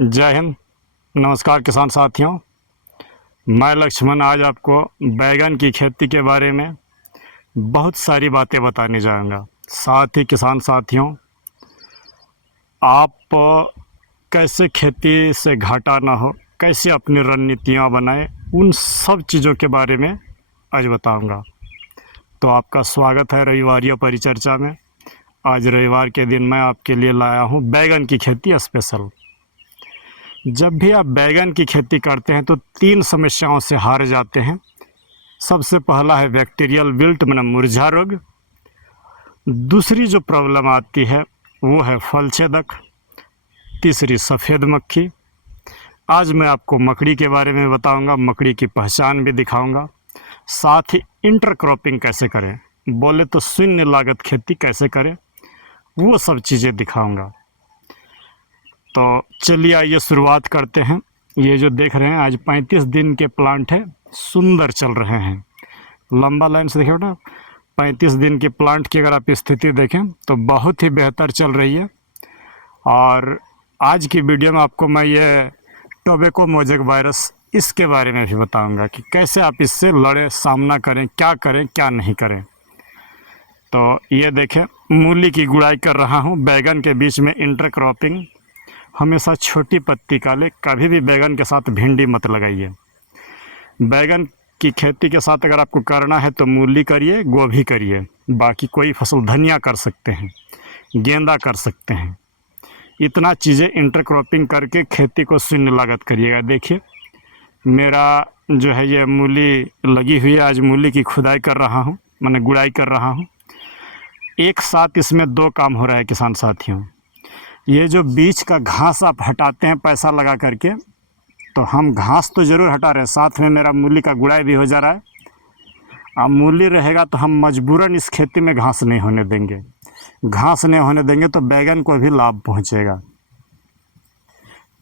जय हिंद। नमस्कार किसान साथियों, मैं लक्ष्मण आज आपको बैगन की खेती के बारे में बहुत सारी बातें बताने जाऊंगा। साथ ही किसान साथियों, आप कैसे खेती से घाटा ना हो, कैसे अपनी रणनीतियाँ बनाएं, उन सब चीज़ों के बारे में आज बताऊंगा। तो आपका स्वागत है रविवारिया परिचर्चा में। आज रविवार के दिन मैं आपके लिए लाया हूँ बैगन की खेती स्पेशल। जब भी आप बैगन की खेती करते हैं तो 3 समस्याओं से हार जाते हैं। सबसे पहला है बैक्टीरियल विल्ट मतलब मुरझा रोग। दूसरी जो प्रॉब्लम आती है वो है फल छेदक। तीसरी सफ़ेद मक्खी। आज मैं आपको मकड़ी के बारे में बताऊंगा, मकड़ी की पहचान भी दिखाऊंगा। साथ ही इंटरक्रॉपिंग कैसे करें, बोले तो शून्य लागत खेती कैसे करें, वो सब चीज़ें दिखाऊंगा। तो चलिए आइए शुरुआत करते हैं। ये जो देख रहे हैं आज 35 दिन के प्लांट है, सुंदर चल रहे हैं। लंबा लाइन से देखिए बेटा, 35 दिन के प्लांट की अगर आप स्थिति देखें तो बहुत ही बेहतर चल रही है। और आज की वीडियो में आपको मैं ये टोबैको मोज़ेक वायरस इसके बारे में भी बताऊंगा कि कैसे आप इससे लड़े, सामना करें, क्या नहीं करें। तो ये देखें, मूली की गुड़ाई कर रहा हूँ। बैगन के बीच में इंटरक्रॉपिंग, हमेशा छोटी पत्ती का ले, कभी भी बैगन के साथ भिंडी मत लगाइए। बैगन की खेती के साथ अगर आपको करना है तो मूली करिए, गोभी करिए, बाकी कोई फसल, धनिया कर सकते हैं, गेंदा कर सकते हैं। इतना चीज़ें इंटरक्रॉपिंग करके खेती को शून्य लागत करिएगा। देखिए मेरा जो है ये मूली लगी हुई है। आज मूली की खुदाई कर रहा हूँ, मैंने गुड़ाई कर रहा हूँ। एक साथ इसमें 2 काम हो रहा है किसान साथियों। ये जो बीच का घास आप हटाते हैं पैसा लगा करके, तो हम घास तो ज़रूर हटा रहे हैं, साथ में मेरा मूली का गुड़ाई भी हो जा रहा है। अब मूली रहेगा तो हम मजबूरन इस खेती में घास नहीं होने देंगे। घास नहीं होने देंगे तो बैगन को भी लाभ पहुंचेगा।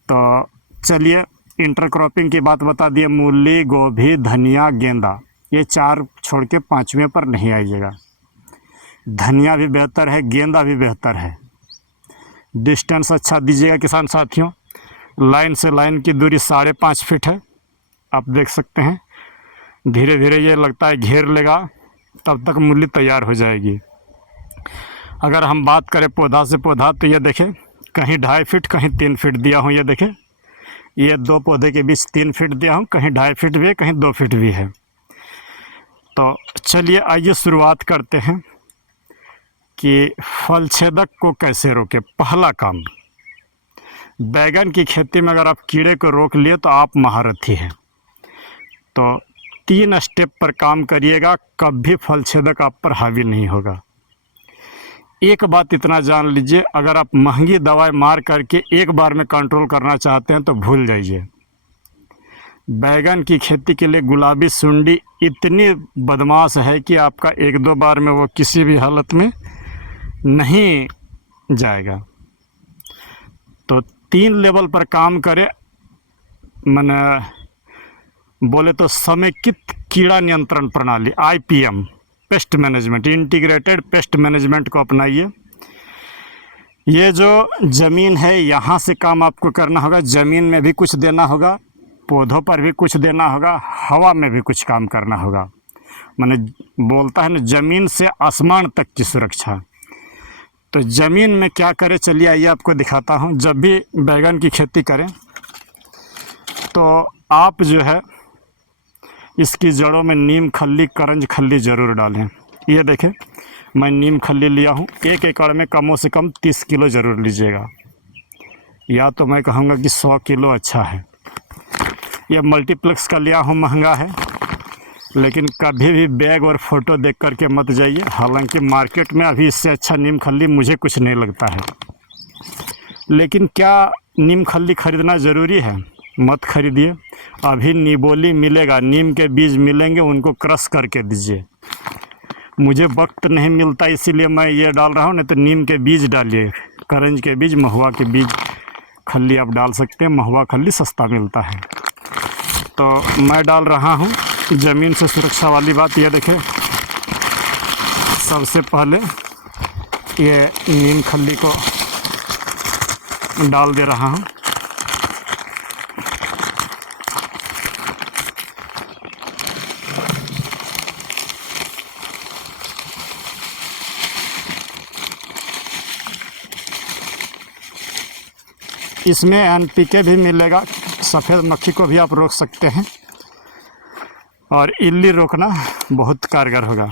तो चलिए इंटरक्रॉपिंग की बात बता दिए। मूली, गोभी, धनिया, गेंदा, ये 4 छोड़ के 5वें पर नहीं आइएगा। धनिया भी बेहतर है, गेंदा भी बेहतर है। डिस्टेंस अच्छा दीजिएगा किसान साथियों। लाइन से लाइन की दूरी 5.5 फीट है, आप देख सकते हैं। धीरे धीरे ये लगता है घेर लेगा, तब तक मूली तैयार हो जाएगी। अगर हम बात करें पौधा से पौधा, तो ये देखें कहीं 2.5 फीट कहीं 3 फीट दिया हूँ। ये देखें, ये 2 पौधे के बीच 3 फीट दिया हूँ, कहीं 2.5 फीट भी है, कहीं 2 फीट भी है। तो चलिए आइए शुरुआत करते हैं कि फल छेदक को कैसे रोके। पहला काम, बैगन की खेती में अगर आप कीड़े को रोक लिए तो आप महारथी हैं। तो 3 स्टेप पर काम करिएगा, कभी फल छेदक आप पर हावी नहीं होगा। एक बात इतना जान लीजिए, अगर आप महंगी दवाई मार करके एक बार में कंट्रोल करना चाहते हैं तो भूल जाइए। बैगन की खेती के लिए गुलाबी सुंडी इतनी बदमाश है कि आपका 1-2 बार में वो किसी भी हालत में नहीं जाएगा। तो 3 लेवल पर काम करें, मैंने बोले तो समेकित कीड़ा नियंत्रण प्रणाली IPM, pest management, integrated pest management को अपनाइए। ये जो ज़मीन है यहाँ से काम आपको करना होगा, ज़मीन में भी कुछ देना होगा, पौधों पर भी कुछ देना होगा, हवा में भी कुछ काम करना होगा। मैंने बोलता है ना, ज़मीन से आसमान तक की सुरक्षा। तो ज़मीन में क्या करें, चलिए आइए आपको दिखाता हूँ। जब भी बैगन की खेती करें तो आप जो है इसकी जड़ों में नीम खल्ली, करंज खल्ली ज़रूर डालें। ये देखें मैं नीम खल्ली लिया हूँ। 1 एकड़ में कम से कम 30 किलो ज़रूर लीजिएगा, या तो मैं कहूँगा कि 100 किलो अच्छा है। यह मल्टीप्लेक्स का लिया हूँ, महंगा है, लेकिन कभी भी बैग और फ़ोटो देख करके मत जाइए। हालांकि मार्केट में अभी इससे अच्छा नीम खल्ली मुझे कुछ नहीं लगता है। लेकिन क्या नीम खल्ली ख़रीदना ज़रूरी है? मत खरीदिए। अभी निबोली मिलेगा, नीम के बीज मिलेंगे, उनको क्रश करके दीजिए। मुझे वक्त नहीं मिलता इसीलिए मैं ये डाल रहा हूँ, नहीं तो नीम के बीज डालिए, करंज के बीज, महुआ के बीज खल्ली आप डाल सकते हैं। महुआ खल्ली सस्ता मिलता है। तो मैं डाल रहा हूँ। ज़मीन से सुरक्षा वाली बात, ये देखें, सबसे पहले ये नीम खल्ली को डाल दे रहा हूँ। इसमें NPK भी मिलेगा, सफ़ेद मक्खी को भी आप रोक सकते हैं और इल्ली रोकना बहुत कारगर होगा।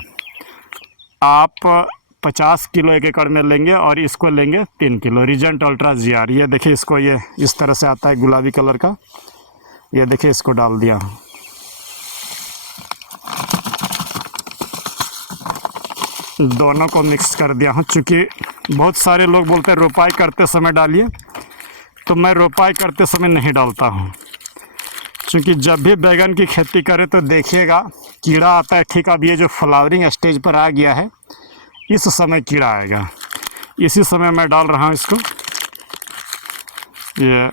आप 50 किलो एक एकड़ में लेंगे और इसको लेंगे 3 किलो रीजेंट अल्ट्रा GR। ये देखिए, इसको ये इस तरह से आता है गुलाबी कलर का। ये देखिए, इसको डाल दिया, दोनों को मिक्स कर दिया हूँ। चूँकि बहुत सारे लोग बोलते हैं रोपाई करते समय डालिए, तो मैं रोपाई करते समय नहीं डालता हूँ। क्योंकि जब भी बैगन की खेती करें तो देखिएगा कीड़ा आता है। ठीक, अब ये जो फ्लावरिंग स्टेज पर आ गया है, इस समय कीड़ा आएगा, इसी समय मैं डाल रहा हूँ इसको। ये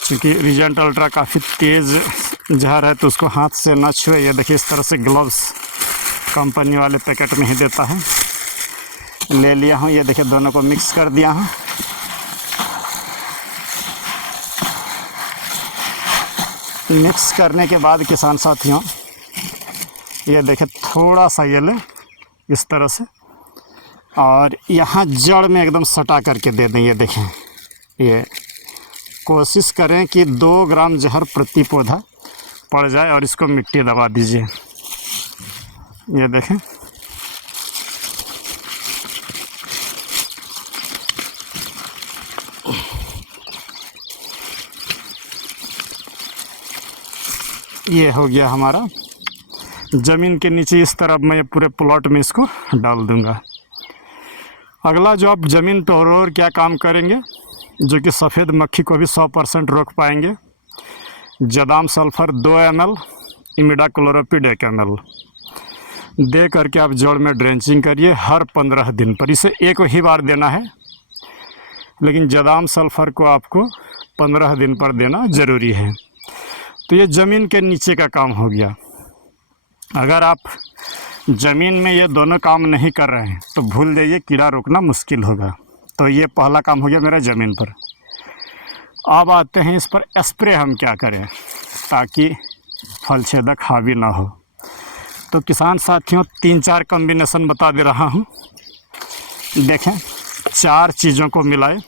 क्योंकि रीजेंट अल्ट्रा काफ़ी तेज़ जहर है तो उसको हाथ से ना छुए। ये देखिए, इस तरह से ग्लव्स कंपनी वाले पैकेट में ही देता है, ले लिया हूँ। ये देखिए, दोनों को मिक्स कर दिया हूँ। मिक्स करने के बाद किसान साथियों, ये देखें, थोड़ा सा ये ले इस तरह से, और यहाँ जड़ में एकदम सटा करके दे दें। ये देखें, ये कोशिश करें कि 2 ग्राम जहर प्रति पौधा पड़ जाए और इसको मिट्टी दबा दीजिए। ये देखें, ये हो गया हमारा। ज़मीन के नीचे इस तरफ मैं पूरे प्लॉट में इसको डाल दूंगा। अगला जो आप ज़मीन पे और क्या काम करेंगे, जो कि सफ़ेद मक्खी को भी 100% रोक पाएंगे, जदाम सल्फर 2 ml, इमिडाक्लोरोपिड 1 ml दे करके आप जड़ में ड्रेंचिंग करिए हर 15 दिन पर। इसे एक ही बार देना है, लेकिन जदाम सल्फर को आपको 15 दिन पर देना ज़रूरी है। तो ये ज़मीन के नीचे का काम हो गया। अगर आप ज़मीन में ये दोनों काम नहीं कर रहे हैं तो भूल जाइए, कीड़ा रोकना मुश्किल होगा। तो ये पहला काम हो गया मेरा ज़मीन पर। अब आते हैं इस पर स्प्रे हम क्या करें ताकि फल छेदक हावी ना हो। तो किसान साथियों, 3-4 कॉम्बिनेशन बता दे रहा हूँ। देखें, 4 चीज़ों को मिलाए,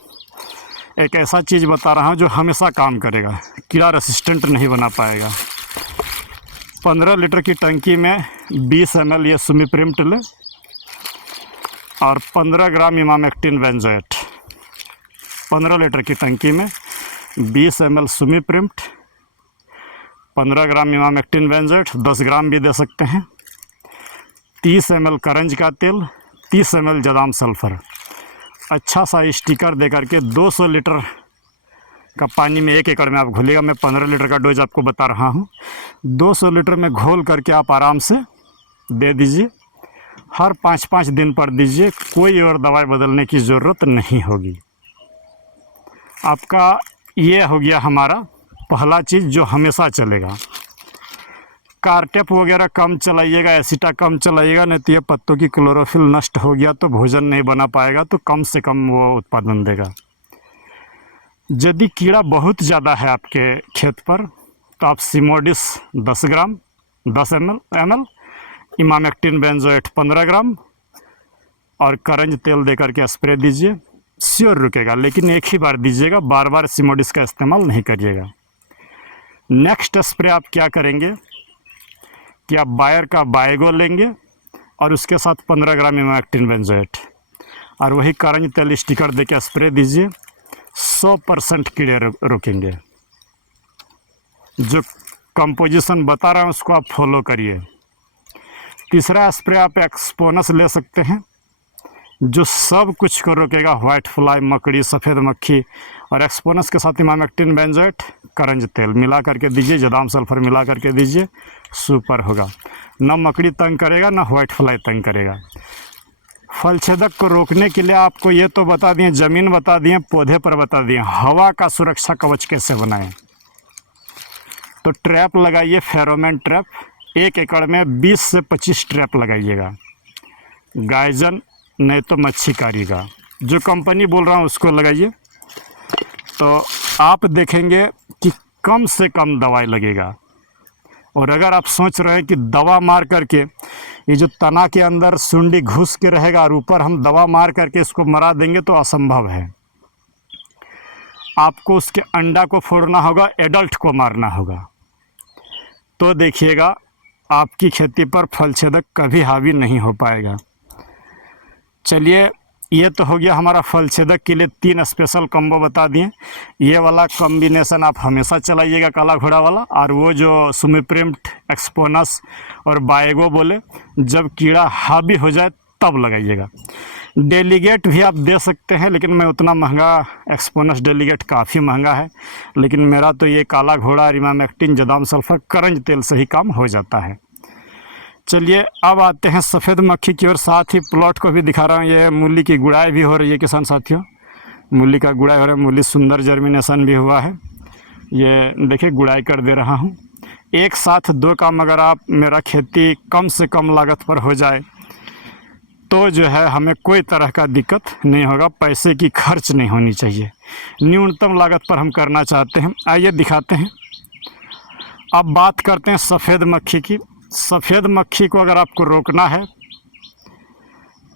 एक ऐसा चीज़ बता रहा हूँ जो हमेशा काम करेगा, कीड़ा रेसिस्टेंट नहीं बना पाएगा। 15 लीटर की टंकी में 20 ml ये सुमिप्रिम्ट ले और 15 ग्राम इमामेक्टिन बेंजोएट। 15 लीटर की टंकी में 20 ml सुमिप्रिम्ट, 15 ग्राम इमामेक्टिन बेंजोएट, 10 ग्राम भी दे सकते हैं, 30 ml करंज का तेल, 30 ml जदाम सल्फर। अच्छा सा स्टिकर दे करके 200 लीटर का पानी में 1 एकड़ में आप घोलिएगा। मैं 15 लीटर का डोज आपको बता रहा हूँ। 200 लीटर में घोल करके आप आराम से दे दीजिए, हर 5-5 दिन पर दीजिए। कोई और दवाई बदलने की ज़रूरत नहीं होगी। आपका ये हो गया हमारा पहला चीज़ जो हमेशा चलेगा। कार्टेप वगैरह कम चलाइएगा, एसिटा कम चलाइएगा, नहीं तो ये पत्तों की क्लोरोफिल नष्ट हो गया तो भोजन नहीं बना पाएगा, तो कम से कम वो उत्पादन देगा। यदि कीड़ा बहुत ज़्यादा है आपके खेत पर तो आप सिमोडिस 10 ग्राम 10 ml, इमामेक्टिन बेंजोएट 15 ग्राम और करंज तेल दे करके स्प्रे दीजिए। श्योर रुकेगा, लेकिन एक ही बार दीजिएगा, बार बार सिमोडिस का इस्तेमाल नहीं करिएगा। नेक्स्ट स्प्रे आप क्या करेंगे कि आप बायर का बायगो लेंगे और उसके साथ 15 ग्राम इमामेक्टिन बेंजोएट और वही करंज तेल स्टिकर दे के स्प्रे दीजिए। 100% कीड़े रुकेंगे। जो कंपोजिशन बता रहा हूँ उसको आप फॉलो करिए। तीसरा स्प्रे आप एक्सपोनस ले सकते हैं, जो सब कुछ को रोकेगा, वाइट फ्लाई, मकड़ी, सफ़ेद मक्खी। और एक्सपोनस के साथ इमामेक्टिन बेंजोएट, करंज तेल मिला करके दीजिए, जदाम सल्फर मिला करके दीजिए, सुपर होगा। ना मकड़ी तंग करेगा, ना वाइट फ्लाई तंग करेगा। फल छेदक को रोकने के लिए आपको ये तो बता दिए, ज़मीन बता दिए, पौधे पर बता दिए, हवा का सुरक्षा कवच कैसे बनाएं। तो ट्रैप लगाइए, फेरोमोन ट्रैप। 1 एकड़ में 20 से 25 ट्रैप लगाइएगा। गायजन नहीं तो मच्छीकारी का, जो कंपनी बोल रहा हूँ उसको लगाइए। तो आप देखेंगे कि कम से कम दवाई लगेगा। और अगर आप सोच रहे हैं कि दवा मार करके ये जो तना के अंदर सुंडी घुस के रहेगा और ऊपर हम दवा मार करके इसको मरा देंगे तो असंभव है। आपको उसके अंडा को फोड़ना होगा, एडल्ट को मारना होगा, तो देखिएगा आपकी खेती पर फलछेदक कभी हावी नहीं हो पाएगा। चलिए, ये तो हो गया हमारा फलछेदक के लिए 3 स्पेशल कम्बो बता दिए। ये वाला कॉम्बिनेशन आप हमेशा चलाइएगा, काला घोड़ा वाला, और वो जो सुमिप्रिम्ट, एक्सपोनस और बाएगो बोले, जब कीड़ा हावी हो जाए तब लगाइएगा। डेलीगेट भी आप दे सकते हैं, लेकिन मैं उतना महंगा, एक्सपोनस डेलीगेट काफ़ी महंगा है, लेकिन मेरा तो ये काला घोड़ा, इमामेक्टिन, जदाम सल्फर, करंज तेल से ही काम हो जाता है। चलिए, अब आते हैं सफ़ेद मक्खी की ओर, साथ ही प्लॉट को भी दिखा रहा हूँ। ये मूली की गुड़ाई भी हो रही है किसान साथियों, मूली का गुड़ाई हो रहा है, मूली सुंदर जर्मिनेशन भी हुआ है। ये देखिए गुड़ाई कर दे रहा हूँ। एक साथ 2 काम अगर आप, मेरा खेती कम से कम लागत पर हो जाए तो जो है हमें कोई तरह का दिक्कत नहीं होगा, पैसे की खर्च नहीं होनी चाहिए, न्यूनतम लागत पर हम करना चाहते हैं। आइए दिखाते हैं। अब बात करते हैं सफ़ेद मक्खी की। सफ़ेद मक्खी को अगर आपको रोकना है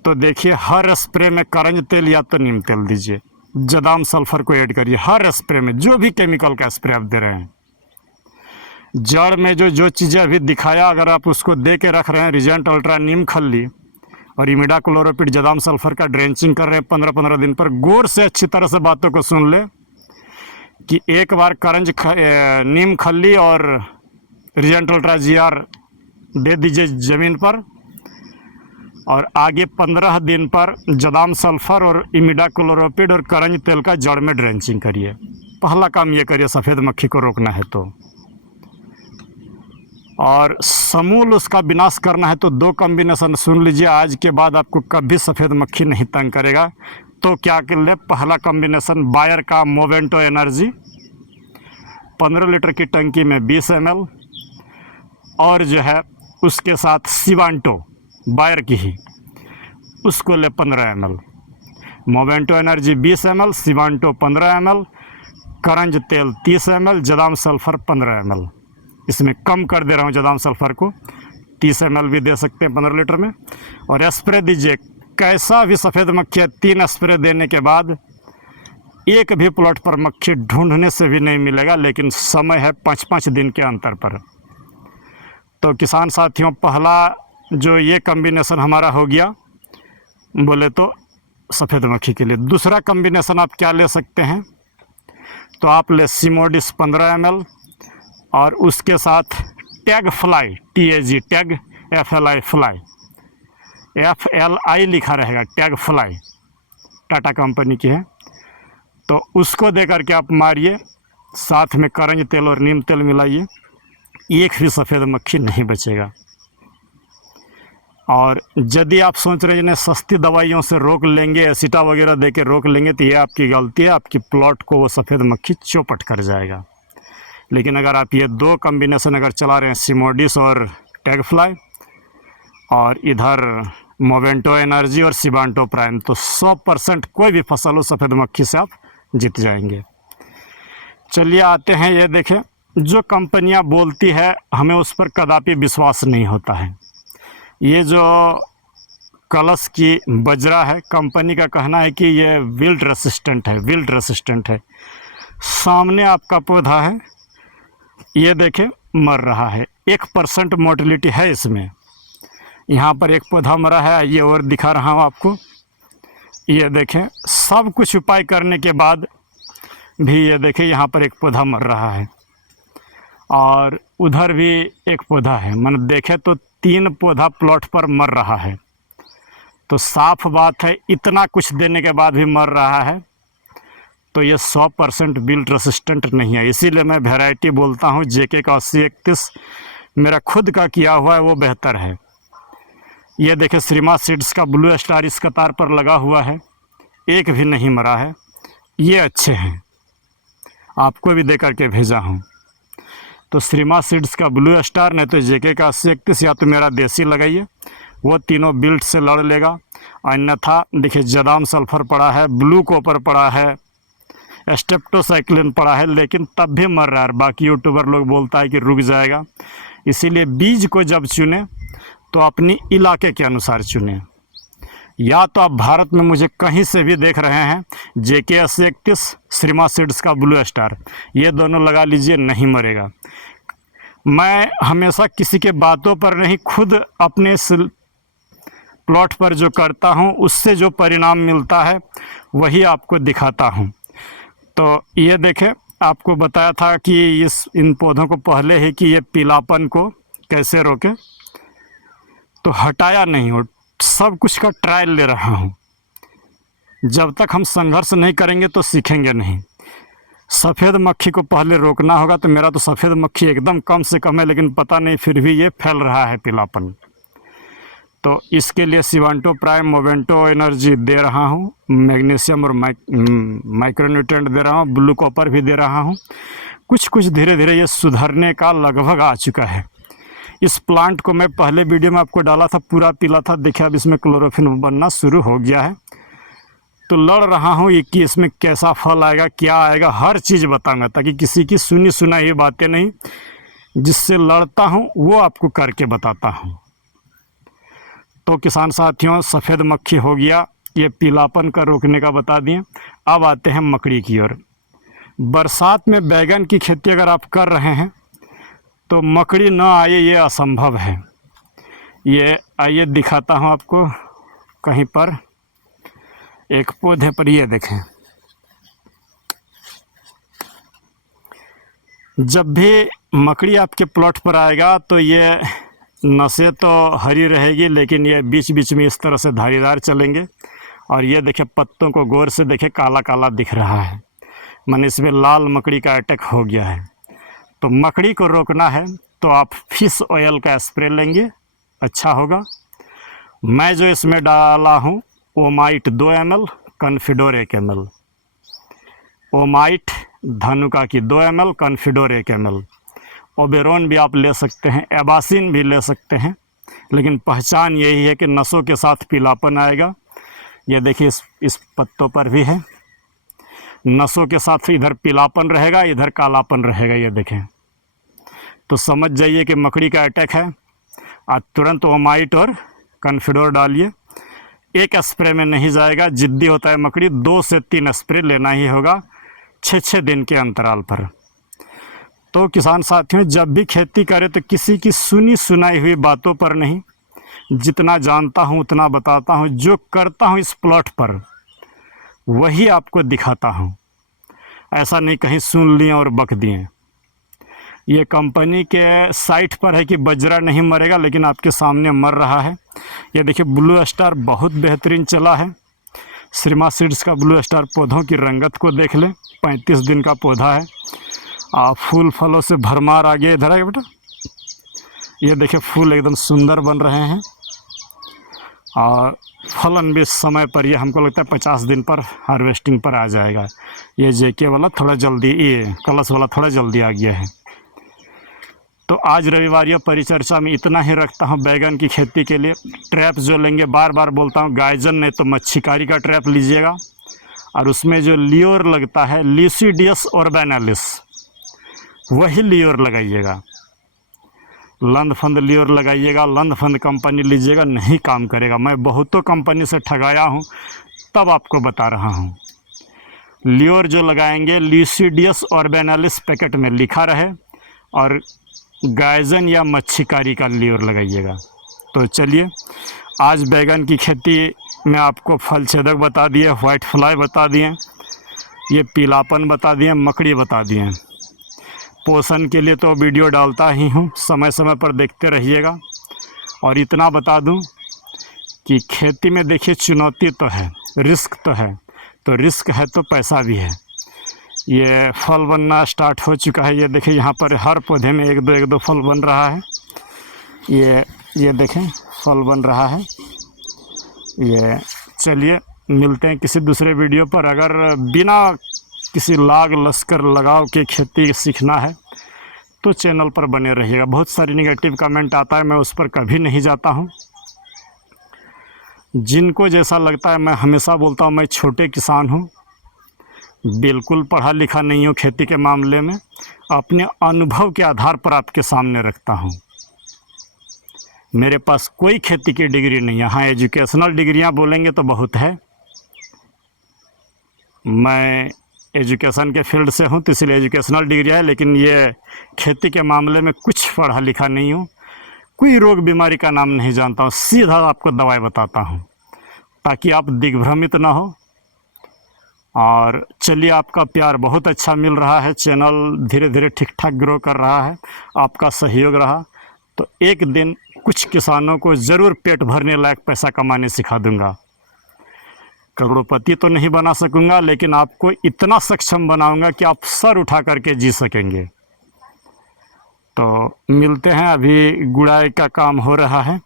तो देखिए, हर स्प्रे में करंज तेल या तो नीम तेल दीजिए, जदाम सल्फर को ऐड करिए हर स्प्रे में, जो भी केमिकल का स्प्रे आप दे रहे हैं। जड़ में जो चीज़ें अभी दिखाया, अगर आप उसको दे के रख रहे हैं, रिजेंट अल्ट्रा, नीम खल्ली और इमिडाक्लोरोपिड, जदाम सल्फर का ड्रेंचिंग कर रहे हैं 15-15 दिन पर, गौर से अच्छी तरह से बातों को सुन ले कि एक बार नीम खल्ली और रिजेंट अल्ट्रा GR दे दीजिए ज़मीन पर, और आगे 15 दिन पर जदाम सल्फर और इमिडाक्लोरोपिड और करंज तेल का जड़ में ड्रेंचिंग करिए। पहला काम ये करिए सफ़ेद मक्खी को रोकना है तो। और समूल उसका विनाश करना है तो 2 कॉम्बिनेशन सुन लीजिए, आज के बाद आपको कभी सफ़ेद मक्खी नहीं तंग करेगा। तो क्या कर ले, पहला कॉम्बिनेशन बायर का मोवेंटो एनर्जी, 15 लीटर की टंकी में 20 ml, और जो है उसके साथ सिवांटो, बायर की ही, उसको ले 15 ml। मोवेंटो एनर्जी 20 ml, सिवांटो 15 ml, करंज तेल 30 ml, जदाम सल्फर 15 ml। इसमें कम कर दे रहा हूँ, जदाम सल्फर को 30 ml भी दे सकते हैं 15 लीटर में। और स्प्रे दीजिए, कैसा भी सफ़ेद मक्खी है, 3 स्प्रे देने के बाद एक भी प्लॉट पर मक्खी ढूंढने से भी नहीं मिलेगा, लेकिन समय है 5-5 दिन के अंतर पर। तो किसान साथियों, पहला जो ये कॉम्बिनेशन हमारा हो गया बोले तो सफ़ेद मक्खी के लिए। दूसरा कॉम्बिनेशन आप क्या ले सकते हैं, तो आप ले सिमोडिस 15 ml, और उसके साथ tag fly, TAG, tag FLI, fly, FLI लिखा रहेगा, टैग फ्लाई टाटा कंपनी की है, तो उसको दे करके आप मारिए। साथ में करंज तेल और नीम तेल मिलाइए, एक भी सफ़ेद मक्खी नहीं बचेगा। और यदि आप सोच रहे हैं इन्हें सस्ती दवाइयों से रोक लेंगे, एसिटा वगैरह दे के रोक लेंगे, तो ये आपकी गलती है, आपकी प्लॉट को वो सफ़ेद मक्खी चौपट कर जाएगा। लेकिन अगर आप ये 2 कॉम्बिनेशन अगर चला रहे हैं, सिमोडिस और टैग फ्लाई, और इधर मोवेंटो एनर्जी और सिबांटो प्राइम, तो 100% कोई भी फसल हो सफ़ेद मक्खी से आप जीत जाएंगे। चलिए आते हैं, ये देखें, जो कंपनियां बोलती है हमें उस पर कदापि विश्वास नहीं होता है। ये जो कलश की बजरा है, कंपनी का कहना है कि ये विल्ट रेसिस्टेंट है। सामने आपका पौधा है, ये देखें मर रहा है, 1% मोर्टेलिटी है इसमें। यहाँ पर एक पौधा मरा है, ये और दिखा रहा हूँ आपको। ये देखें, सब कुछ उपाय करने के बाद भी ये देखें यहाँ पर एक पौधा मर रहा है, और उधर भी एक पौधा है। मन देखे तो 3 पौधा प्लॉट पर मर रहा है। तो साफ बात है, इतना कुछ देने के बाद भी मर रहा है, तो ये 100% विल्ट रेसिस्टेंट नहीं है। इसीलिए मैं वैरायटी बोलता हूँ JK का 8031 मेरा खुद का किया हुआ है, वो बेहतर है। ये देखें, श्रीमा सीड्स का ब्लू स्टार इस कतार पर लगा हुआ है, एक भी नहीं मरा है। ये अच्छे हैं, आपको भी दे करके भेजा हूँ। तो श्रीमा सीड्स का ब्लू स्टार, नहीं तो JK का 8031, या तो मेरा देसी लगाइए, वो तीनों बिल्ट से लड़ लेगा। अन्यथा देखिए, जदाम सल्फर पड़ा है, ब्लू कॉपर पड़ा है, स्टेप्टोसाइक्लिन पड़ा है, लेकिन तब भी मर रहा है। बाकी यूट्यूबर लोग बोलता है कि रुक जाएगा। इसीलिए बीज को जब चुने तो अपनी इलाके के अनुसार चुनें। या तो आप भारत में मुझे कहीं से भी देख रहे हैं, JK8031 श्रीमा सीड्स का ब्लू स्टार, ये दोनों लगा लीजिए, नहीं मरेगा। मैं हमेशा किसी के बातों पर नहीं, खुद अपने प्लॉट पर जो करता हूँ उससे जो परिणाम मिलता है वही आपको दिखाता हूँ। तो ये देखें, आपको बताया था कि इन पौधों को पहले ही कि ये पीलापन को कैसे रोके, तो हटाया नहीं हो, सब कुछ का ट्रायल ले रहा हूँ। जब तक हम संघर्ष नहीं करेंगे तो सीखेंगे नहीं। सफ़ेद मक्खी को पहले रोकना होगा, तो मेरा तो सफ़ेद मक्खी एकदम कम से कम है, लेकिन पता नहीं फिर भी ये फैल रहा है पीलापन। तो इसके लिए सिवांटो प्राइम, मोवेंटो एनर्जी दे रहा हूँ, मैग्नीशियम और माइक्रोन्यूट्रेंट दे रहा हूँ, ब्लू कॉपर भी दे रहा हूँ। कुछ कुछ धीरे धीरे ये सुधरने का लगभग आ चुका है। इस प्लांट को मैं पहले वीडियो में आपको डाला था, पूरा पीला था, देखिए अब इसमें क्लोरोफिल बनना शुरू हो गया है। तो लड़ रहा हूँ कि इसमें कैसा फल आएगा, क्या आएगा, हर चीज़ बताऊंगा, ताकि किसी की सुनी सुनाई बातें नहीं, जिससे लड़ता हूँ वो आपको करके बताता हूँ। तो किसान साथियों, सफ़ेद मक्खी हो गया, ये पीलापन का रोकने का बता दिए। अब आते हैं मकड़ी की ओर। बरसात में बैगन की खेती अगर आप कर रहे हैं तो मकड़ी ना आए ये असंभव है। ये आइए दिखाता हूँ आपको, कहीं पर एक पौधे पर, ये देखें। जब भी मकड़ी आपके प्लॉट पर आएगा तो ये नसें तो हरी रहेगी, लेकिन ये बीच बीच में इस तरह से धारीदार चलेंगे। और ये देखें, पत्तों को गौर से देखें, काला काला दिख रहा है, माने इसमें लाल मकड़ी का अटैक हो गया है। तो मकड़ी को रोकना है तो आप फिश ऑयल का स्प्रे लेंगे, अच्छा होगा। मैं जो इसमें डाला हूँ, ओमाइट 2 ml, कॉन्फिडोर 1 ml, ओमाइट धनुका की 2 ml, कॉन्फिडोर 1 ml। ओबेरोन भी आप ले सकते हैं, एबासिन भी ले सकते हैं, लेकिन पहचान यही है कि नसों के साथ पीलापन आएगा। ये देखिए, इस पत्तों पर भी है, नसों के साथ इधर पीलापन रहेगा, इधर कालापन रहेगा, ये देखें। तो समझ जाइए कि मकड़ी का अटैक है। आज तुरंत ओमाइट और कॉन्फिडोर डालिए। एक स्प्रे में नहीं जाएगा, जिद्दी होता है मकड़ी, 2 से 3 स्प्रे लेना ही होगा 6-6 दिन के अंतराल पर। तो किसान साथियों, जब भी खेती करें तो किसी की सुनी सुनाई हुई बातों पर नहीं, जितना जानता हूँ उतना बताता हूँ, जो करता हूँ इस प्लॉट पर वही आपको दिखाता हूँ। ऐसा नहीं कहीं सुन लिए और बक दिए। ये कंपनी के साइट पर है कि बजरा नहीं मरेगा, लेकिन आपके सामने मर रहा है। ये देखिए, ब्लू स्टार बहुत बेहतरीन चला है। श्रीमा सीड्स का ब्लू स्टार, पौधों की रंगत को देख लें, 35 दिन का पौधा है। फूल फलों से भरमार आ गया। इधर आइए बेटा, ये देखिए फूल एकदम सुंदर बन रहे हैं और फलन भी समय पर, ये हमको लगता है 50 दिन पर हार्वेस्टिंग पर आ जाएगा। ये JK वाला थोड़ा जल्दी, ये कलश वाला थोड़ा जल्दी आ गया है। तो आज रविवार परिचर्चा में इतना ही रखता हूँ बैगन की खेती के लिए। ट्रैप जो लेंगे, बार बार बोलता हूँ, गायजन नहीं तो मच्छीकारी का ट्रैप लीजिएगा, और उसमें जो लियोर लगता है, ल्यूसीडियस ऑर्बेनालिस, वही लियोर लगाइएगा। लंदफंद लियोर लगाइएगा, लंदफंद कंपनी लीजिएगा, नहीं काम करेगा। मैं बहुतों कंपनी से ठगाया हूँ, तब आपको बता रहा हूँ। लियोर जो लगाएंगे, ल्यूसीडियस ऑर्बेनालिस पैकेट में लिखा रहे, और गायजन या मच्छीकारी का लियोर लगाइएगा। तो चलिए, आज बैगन की खेती में आपको फल छेदक बता दिए, वाइट फ्लाई बता दिए, ये पीलापन बता दिए, मकड़ी बता दिए। पोषण के लिए तो वीडियो डालता ही हूँ, समय समय पर देखते रहिएगा। और इतना बता दूँ कि खेती में देखिए, चुनौती तो है, रिस्क तो है, तो रिस्क है तो पैसा भी है। ये फल बनना स्टार्ट हो चुका है। ये देखिए, यहाँ पर हर पौधे में एक दो फल बन रहा है। ये देखें, फल बन रहा है। ये चलिए, मिलते हैं किसी दूसरे वीडियो पर। अगर बिना किसी लाग लश्कर लगाव के खेती सीखना है तो चैनल पर बने रहिएगा। बहुत सारी नेगेटिव कमेंट आता है, मैं उस पर कभी नहीं जाता हूँ। जिनको जैसा लगता है, मैं हमेशा बोलता हूँ, मैं छोटे किसान हूँ, बिल्कुल पढ़ा लिखा नहीं हूँ खेती के मामले में, अपने अनुभव के आधार पर आपके सामने रखता हूँ। मेरे पास कोई खेती की डिग्री नहीं है। हाँ, एजुकेशनल डिग्रियां बोलेंगे तो बहुत है। मैं एजुकेशन के फील्ड से हूँ तो इसलिए एजुकेशनल डिग्री है, लेकिन ये खेती के मामले में कुछ पढ़ा लिखा नहीं हूँ। कोई रोग बीमारी का नाम नहीं जानता हूँ, सीधा आपको दवाई बताता हूँ ताकि आप दिग्भ्रमित ना हो। और चलिए, आपका प्यार बहुत अच्छा मिल रहा है, चैनल धीरे धीरे ठीक ठाक ग्रो कर रहा है, आपका सहयोग रहा तो एक दिन कुछ किसानों को ज़रूर पेट भरने लायक पैसा कमाने सिखा दूंगा। करोड़पति तो नहीं बना सकूंगा, लेकिन आपको इतना सक्षम बनाऊंगा कि आप सर उठा करके जी सकेंगे। तो मिलते हैं। अभी गुड़ाई का काम हो रहा है।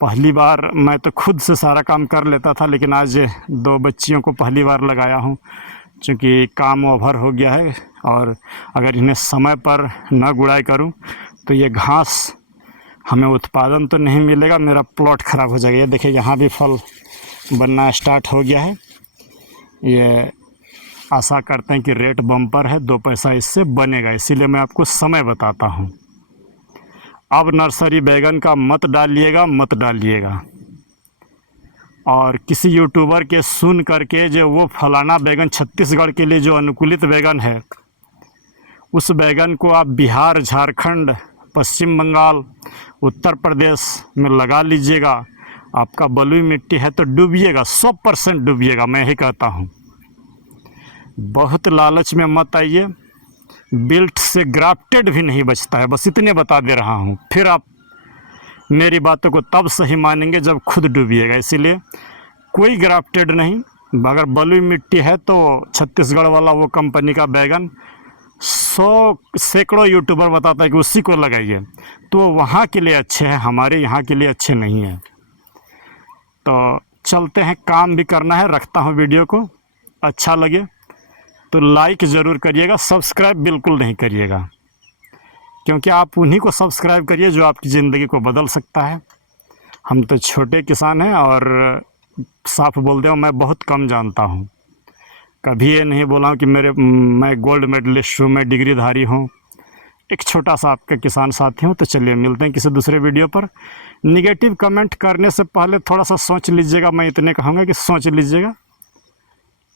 पहली बार मैं तो खुद से सारा काम कर लेता था, लेकिन आज 2 बच्चियों को पहली बार लगाया हूँ, क्योंकि काम ओवर हो गया है और अगर इन्हें समय पर न गुड़ाई करूँ तो ये घास हमें उत्पादन तो नहीं मिलेगा, मेरा प्लॉट ख़राब हो जाएगा। ये देखिए, यहाँ भी फल बनना स्टार्ट हो गया है। ये आशा करते हैं कि रेट बम्पर है, 2 पैसा इससे बनेगा, इसीलिए मैं आपको समय बताता हूँ। अब नर्सरी बैगन का मत डालिएगा। और किसी यूट्यूबर के सुन करके जो वो फलाना बैगन छत्तीसगढ़ के लिए जो अनुकूलित बैगन है, उस बैगन को आप बिहार, झारखंड, पश्चिम बंगाल, उत्तर प्रदेश में लगा लीजिएगा। आपका बलुई मिट्टी है तो डूबिएगा, 100% डूबिएगा, मैं ही कहता हूँ। बहुत लालच में मत आइए, बिल्ट से ग्राफ्टेड भी नहीं बचता है, बस इतने बता दे रहा हूँ। फिर आप मेरी बातों को तब सही मानेंगे जब खुद डूबिएगा। इसीलिए कोई ग्राफ्टेड नहीं, अगर बलुई मिट्टी है तो छत्तीसगढ़ वाला वो कंपनी का बैगन 100 सैकड़ों यूट्यूबर बताता है कि उसी को लगाइए, तो वहाँ के लिए अच्छे हैं, हमारे यहाँ के लिए अच्छे नहीं हैं। तो चलते हैं, काम भी करना है। रखता हूँ वीडियो को। अच्छा लगे तो लाइक ज़रूर करिएगा, सब्सक्राइब बिल्कुल नहीं करिएगा, क्योंकि आप उन्हीं को सब्सक्राइब करिए जो आपकी ज़िंदगी को बदल सकता है। हम तो छोटे किसान हैं और साफ बोल दूँ, मैं बहुत कम जानता हूँ। कभी ये नहीं बोला हूँ कि मैं गोल्ड मेडलिस्ट हूँ, मैं डिग्रीधारी हूँ। एक छोटा सा आपका किसान साथी हूँ। तो चलिए, मिलते हैं किसी दूसरे वीडियो पर। निगेटिव कमेंट करने से पहले थोड़ा सा सोच लीजिएगा। मैं इतने कहूँगा कि सोच लीजिएगा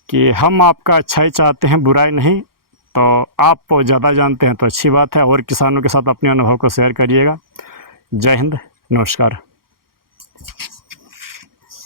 कि हम आपका अच्छा ही चाहते हैं, बुराई नहीं। तो आप ज़्यादा जानते हैं तो अच्छी बात है, और किसानों के साथ अपने अनुभव को शेयर करिएगा। जय हिंद, नमस्कार।